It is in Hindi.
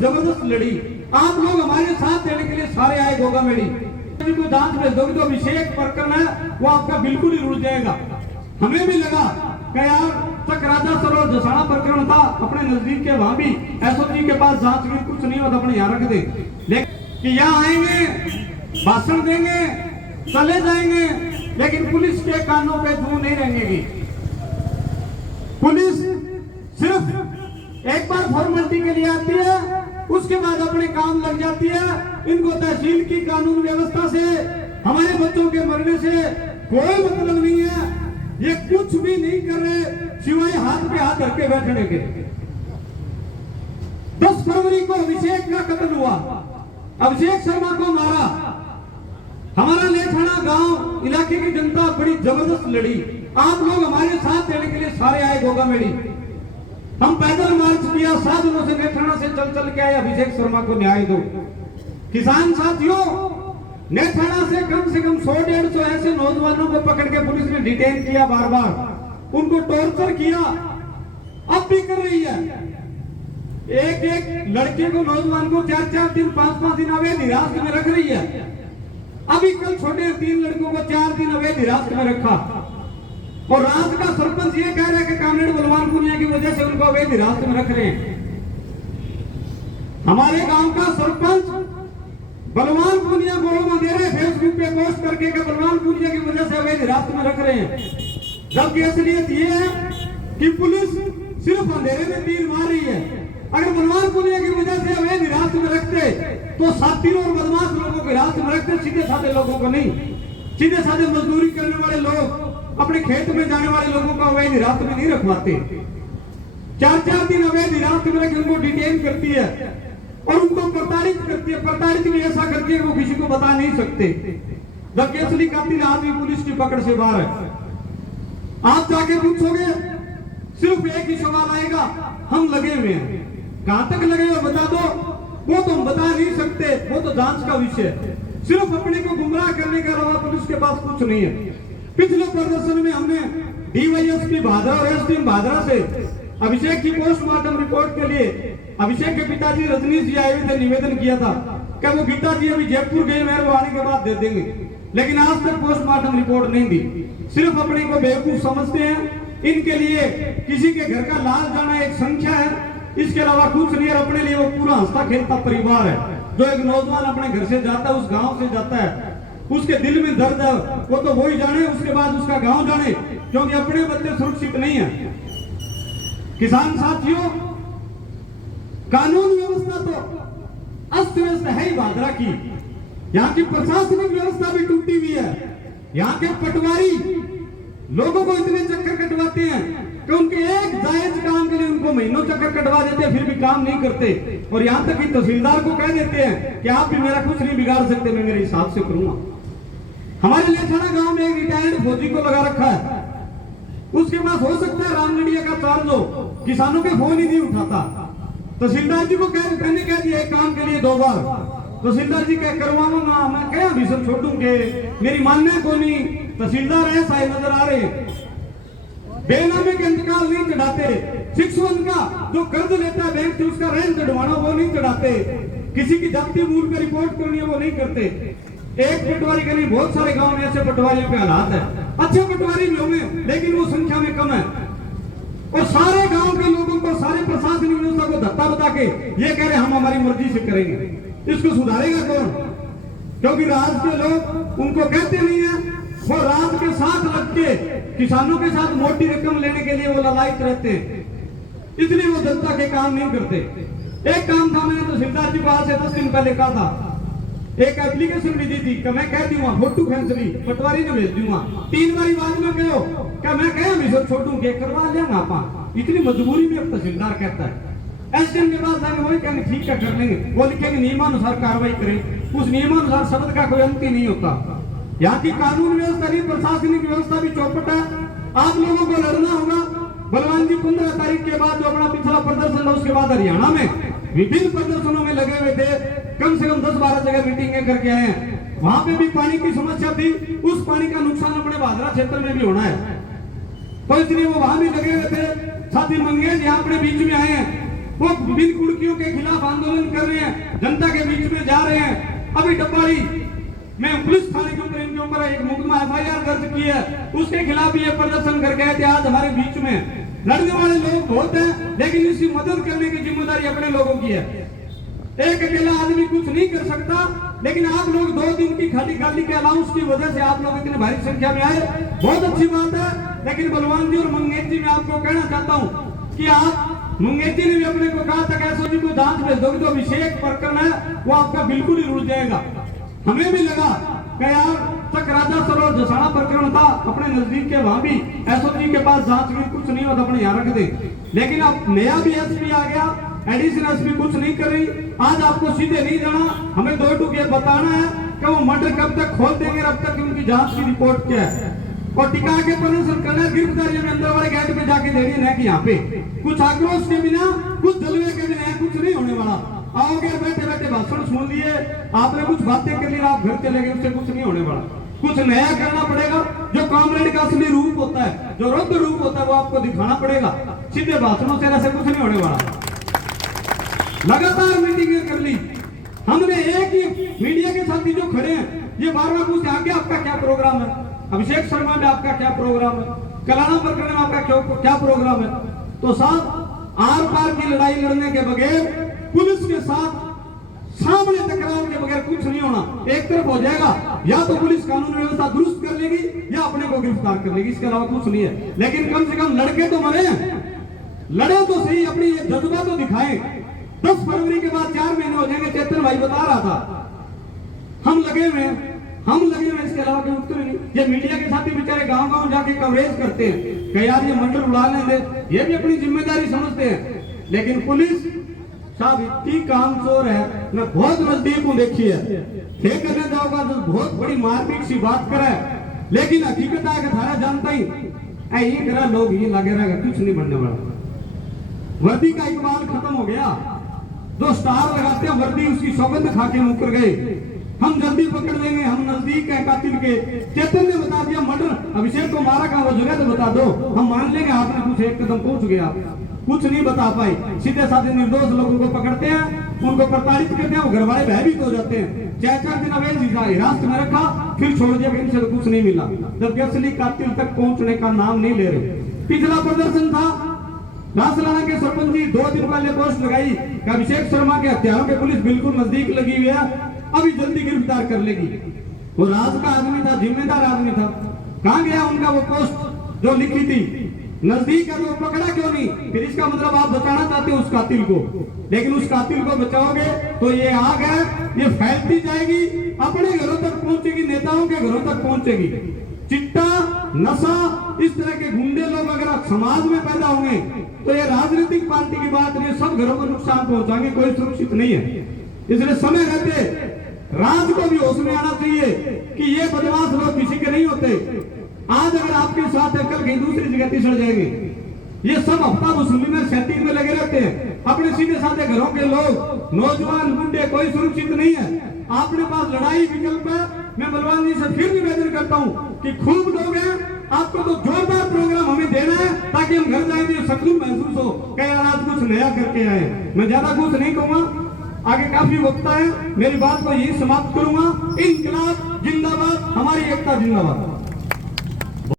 जबरदस्त लड़ी। आप लोग हमारे साथ देने के लिए सारे आए गोगा मेड़ी को जांच में दोगे तो अभिषेक प्रकरण है वो आपका बिल्कुल ही रुक जाएगा। हमें भी लगा कि यार तक राजा सरोवर जसाना प्रकरण था अपने नजदीक के, वहां भी एसओजी के पास जांच में कुछ नहीं होता अपने यहाँ रख दे, लेकिन कि यहाँ आएंगे भाषण देंगे चले जाएंगे, लेकिन पुलिस के कानों पे जू नहीं रहेंगी। पुलिस सिर्फ एक बार फॉर्मेलिटी के लिए आती है, उसके बाद अपने काम लग जाती है। इनको तहसील की कानून व्यवस्था से, हमारे बच्चों के मरने से कोई मतलब नहीं है। ये कुछ भी नहीं कर रहे सिवाय हाथ पे हाथ रख के बैठने के। 10 फरवरी को अभिषेक का कत्ल हुआ, अभिषेक शर्मा को मारा। हमारा लेथाना गांव इलाके की जनता बड़ी जबरदस्त लड़ी। आप लोग हमारे साथ देने के लिए सारे आए गोगा मेड़ी। हम पैदल मार्च किया, साधनों से नेथाना से चल के आए, अभिषेक शर्मा को न्याय दो। किसान साथियों, नेथाना से कम 100-150 ऐसे नौजवानों को पकड़ के पुलिस ने डिटेन किया, बार बार उनको टॉर्चर किया, अब भी कर रही है। एक लड़के को, नौजवान को 4-4 दिन 5-5 दिन अवैध हिरासत में रख रही है। अभी कल छोटे 3 लड़कों को 4 दिन अवैध हिरासत में रखा, और रात का सरपंच ये कह रहा है कि कामरेड बलवान पुनिया की वजह से उनको अवैध हिरासत में रख रहे हैं। हमारे गांव का सरपंच बलवान पुनिया को अंधेरे फेसबुक पे पोस्ट करके कि बलवान पुनिया की वजह से अवैध हिरासत में रख रहे हैं, जबकि असलियत ये है कि पुलिस सिर्फ अंधेरे में तीर मार रही है। अगर बलवान पुनिया की वजह से अवैध हिरासत में रखते तो साथियों और बदमाश लोगों को हिरासत में रखते, सीधे साधे लोगों को नहीं। सीधे साधे मजदूरी करने वाले लोग, अपने खेत में जाने वाले लोगों को अवैध हिरासत में नहीं रखवाते। 4-4 दिन अवैध हिरासत में रख उनको डिटेन करती है और उनको प्रताड़ित करती है। प्रताड़ित भी ऐसा करती है वो किसी को बता नहीं सकते, जबकि असली कातिल आदमी पुलिस की पकड़ से बाहर है। आप जाके पूछोगे, सिर्फ एक ही सवाल आएगा, हम लगे हुए हैं। कहां तक लगे हो बता दो, वो तो हम बता नहीं सकते, वो तो जांच का विषय है। सिर्फ अपने को गुमराह करने के अलावा पुलिस के पास कुछ नहीं है। पिछले प्रदर्शन में हमने डीवाईएसपी भादरा और एसडीएम भादरा से अभिषेक की पोस्टमार्टम रिपोर्ट के लिए अभिषेक के पिताजी रजनीश जी आए हुए थे, निवेदन किया था कि वो पिताजी अभी जयपुर गए, मेरे आने के बाद दे देंगे, लेकिन आज तक पोस्टमार्टम रिपोर्ट नहीं दी। सिर्फ अपने को बेवकूफ समझते हैं। इनके लिए किसी के घर का लाल जाना एक संख्या है, इसके अलावा कुछ नहीं है। अपने लिए वो पूरा हंसता खेलता परिवार है। जो एक नौजवान अपने घर से जाता है, उस गांव से जाता है, उसके दिल में दर्द है, वो तो वही जाने, उसके बाद उसका गांव जाने, क्योंकि अपने बच्चे सुरक्षित नहीं है। किसान साथियों, कानून व्यवस्था तो अस्त व्यस्त है ही भादरा की। यहाँ की प्रशासनिक व्यवस्था भी टूटी हुई है। यहाँ के पटवारी लोगों को इतने चक्कर कटवाते हैं कि उनके एक जायज काम के लिए उनको महीनों चक्कर कटवा देते हैं, फिर भी काम नहीं करते। और यहाँ तक कि तहसीलदार को कह देते हैं कि आप भी मेरा कुछ नहीं बिगाड़ सकते, मैं मेरे हिसाब से करूंगा। हमारे लेथाना गांव में एक रिटायर्ड फौजी को लगा रखा है, उसके पास हो सकता है रामगढ़िया का चार्ज हो, किसानों के फोन ही नहीं उठाता। तहसीलदार जी को कहने कह दिया एक काम के लिए 2 बार, तहसीलदार जी क्या करवाऊंगा, मैं क्या अभी सब छोड़ूंगे, मेरी मानने को नहीं। तहसीलदार ऐसा है नजर आ रहे, बेनामे के इंतकाल नहीं चढ़ाते। 6-1 का जो कर्ज लेता है बैंक से, उसका रेंट चढ़वाना वो नहीं चढ़ाते। किसी की जब्ती मूल पे रिपोर्ट करनी है वो नहीं करते। एक पटवारी के लिए बहुत सारे गांव में ऐसे पटवारियों के हालात है। अच्छे पटवारी भी होंगे लेकिन वो संख्या में कम है। और सारे गांव के लोगों को, सारे प्रशासनिक व्यवस्था को धत्ता बता के ये कह रहे हम हमारी मर्जी से करेंगे। इसको सुधारेगा कौन? क्योंकि राज के लोग उनको कहते नहीं है, वो राज के साथ लग के किसानों के साथ मोटी रकम लेने के लिए वो ललायत रहते हैं, इसलिए वो जनता के काम नहीं करते। एक काम था, मैंने तहसीलदार जी को आज से 10 दिन पहले कहा था, एक एप्लीकेशन भी दी थी कि मैं कह दूंगा फोटो फैंसली पटवारी ने भेज दूंगा। 3 बार बाद में कहो क्या मैं कह मिशन छोटू के करवा लिया ना पा, इतनी मजबूरी में अब तहसीलदार कहता है। एसडीएम के पास जाएंगे, वही कहेंगे ठीक है कर लेंगे, वो लिखेंगे नियमानुसार कार्रवाई करें। उस नियमानुसार शब्द का कोई अंत ही नहीं होता। यहाँ की कानून व्यवस्था नहीं, प्रशासनिक व्यवस्था भी चौपट है। आप लोगों को लड़ना होगा। बलवान जी 15 तारीख के बाद जो अपना पिछला प्रदर्शन था, उसके बाद हरियाणा में विभिन्न प्रदर्शनों में लगे हुए थे, कम से कम 10-12 जगह मीटिंगें करके आए हैं। वहां पे भी पानी की समस्या थी, उस पानी का नुकसान अपने भादरा क्षेत्र में भी होना है, तो इसलिए वो वहां भी लगे हुए थे। साथ ही मंगेश यहाँ अपने बीच में आए हैं, वो बिन कुर्कियों के खिलाफ आंदोलन कर रहे हैं, जनता के बीच में जा रहे हैं। अभी डब्बाड़ी में पुलिस थाने के ऊपर इनके ऊपर एक मुकदमा FIR दर्ज की है, उसके खिलाफ ये प्रदर्शन कर गए थे। आज हमारे बीच में लड़ने वाले लोग बहुत हैं, लेकिन इसकी मदद करने की जिम्मेदारी अपने लोगों की है। एक अकेला आदमी कुछ नहीं कर सकता, लेकिन आप लोग 2 दिन की खाली गाड़ी के अलाउंस की वजह से आप लोग इतनी भारी संख्या में आए, बहुत अच्छी बात है। लेकिन बलवान जी और मंगेश जी, मैं आपको कहना चाहता हूँ कि आप मंगेश जी ने भी अपने को कहा था कि एसओ जी को जांच भेज दोगे तो अभिषेक प्रकरण है वो आपका बिल्कुल ही रुक जाएगा। हमें भी लगा कि यार तक राजा सरोवर जसाना प्रकरण था अपने नजदीक के, वहां भी एसओजी के पास जांच की कुछ नहीं होता, अपने यहाँ रख दे। लेकिन अब नया भी एसपी आ गया, एडिशनल एसपी कुछ नहीं कर रही। आज आपको सीधे नहीं जाना, हमें 2 टूक ये बताना है कि वो मर्डर कब तक खोल देंगे, अब तक उनकी जांच की रिपोर्ट क्या है। और टिका के प्रदर्शन करना, गिरफ्तारी में अंदर वाले गेट पे जाके देनी है कि यहाँ पे कुछ आक्रोश के बिना, कुछ जलवे के बिना कुछ नहीं होने वाला। आओगे बैठे बैठे भाषण सुन लिए, आपने कुछ बातें कर ली, आप घर चले गए, उससे कुछ नहीं होने वाला। कुछ नया करना पड़ेगा। जो कामरेड का असली रूप होता है, जो रौद्र रूप होता है, वो आपको दिखाना पड़ेगा। सीधे भाषणों से ऐसे कुछ नहीं होने वाला। लगातार मीटिंगें कर ली हमने, एक ही मीडिया के साथी जो खड़े हैं ये बार-बार पूछते आगे आपका क्या प्रोग्राम है, अभिषेक शर्मा में आपका क्या प्रोग्राम है, कलाना प्रकरण में आपका क्या प्रोग्राम है। तो साहब, आर पार की लड़ाई लड़ने के बगैर, पुलिस के साथ सामने टकराव के बगैर कुछ नहीं होना। एक तरफ हो जाएगा, या तो पुलिस कानून व्यवस्था दुरुस्त कर लेगी या अपने को गिरफ्तार कर लेगी, इसके अलावा कुछ नहीं है। लेकिन कम से कम लड़के तो मरे हैं, लड़े तो सही, अपनी ये जज्बा तो दिखाएं। 10 फरवरी के बाद 4 महीने हो जाएंगे, चेतन भाई बता रहा था, हम लगे हुए हैं, इसके अलावा कोई उत्तर नहीं। ये मीडिया के साथी बेचारे गांव-गांव जाके कवरेज करते हैं कि यार ये मर्डर उड़ाने दे, ये भी अपनी जिम्मेदारी समझते हैं। लेकिन पुलिस साहब इतनी कामचोर है, मैं बहुत नजदीक हूँ, देखी है, ठीक करने जाओगा तो बहुत बड़ी मारपीट सी बात करे, लेकिन हकीकत है कि थारा जानता ही ये करा, लोग ये लगे रहेगा, कुछ नहीं बनने वाला। वर्दी का इकबाल खत्म हो गया, जो स्टार लगाते हैं वर्दी उसकी सौगंध खा के मुकर गए। हम जल्दी पकड़ लेंगे, हम नजदीक है कातिल के। चेतन ने बता दिया मर्डर अभिषेक को मारा कहा, वो जगह तो बता दो, हम मान लेंगे आपने कुछ एक कदम पहुंच गया। कुछ नहीं बता पाए, सीधे साधे निर्दोष लोगों को पकड़ते हैं, उनको प्रताड़ित करते हैं, वो घर वाले भयभीत हो जाते हैं। 4 दिन अवैध हिरासत में रखा, फिर छोड़ दिया, इनसे तो कुछ नहीं मिला, जबकि असली कातिल तक पहुंचने का नाम नहीं ले रहे। पिछला प्रदर्शन था, रासलाना के सरपंच जी 2 दिन पहले पोस्ट लगाई कि अभिषेक शर्मा के हत्यारों के पुलिस बिल्कुल नजदीक लगी हुई है, अभी जल्दी गिरफ्तार कर लेगी। वो राज का आदमी था, जिम्मेदार आदमी था, कहां गया उनका वो पोस्ट जो लिखी थी? नजदीक है तो पकड़ा क्यों नहीं? फिर इसका मतलब आप बचाना चाहते हो उस कातिल को, लेकिन उस कातिल को बचाओगे तो ये आग है, ये फैलती जाएगी, अपने घरों तक पहुंचेगी, नेताओं के घरों तक पहुंचेगी। चिट्टा, नशा, इस तरह के गुंडे लोग अगर समाज में पैदा होंगे तो ये राजनीतिक पार्टी की बात नहीं, सब घरों को नुकसान पहुंचाएंगे, कोई सुरक्षित नहीं है। इसलिए समय रहते राज को भी होश में आना चाहिए कि ये बदमाश लोग किसी के नहीं होते। आज अगर आपके साथ है, कल कहीं दूसरी जगह तिसड़ जाएंगे। ये सब हफ्ता वसूली में सेटिंग में लगे रहते हैं, अपने सीधे साधे घरों के लोग, नौजवान गुंडे, कोई सुरक्षित नहीं है। आपने पास लड़ाई विकल्प है। मैं बलवान जी से फिर निवेदन करता हूँ कि खूब लोग हैं, आपको तो जोरदार प्रोग्राम हमें देना है ताकि हम घर जाएंगे सुकून महसूस हो कि यार आज कुछ नया करके आए। मैं ज्यादा कुछ नहीं कहूंगा, आगे काफी वक्त है, मेरी बात को यही समाप्त करूंगा। इनकलाब जिंदाबाद, हमारी एकता जिंदाबाद।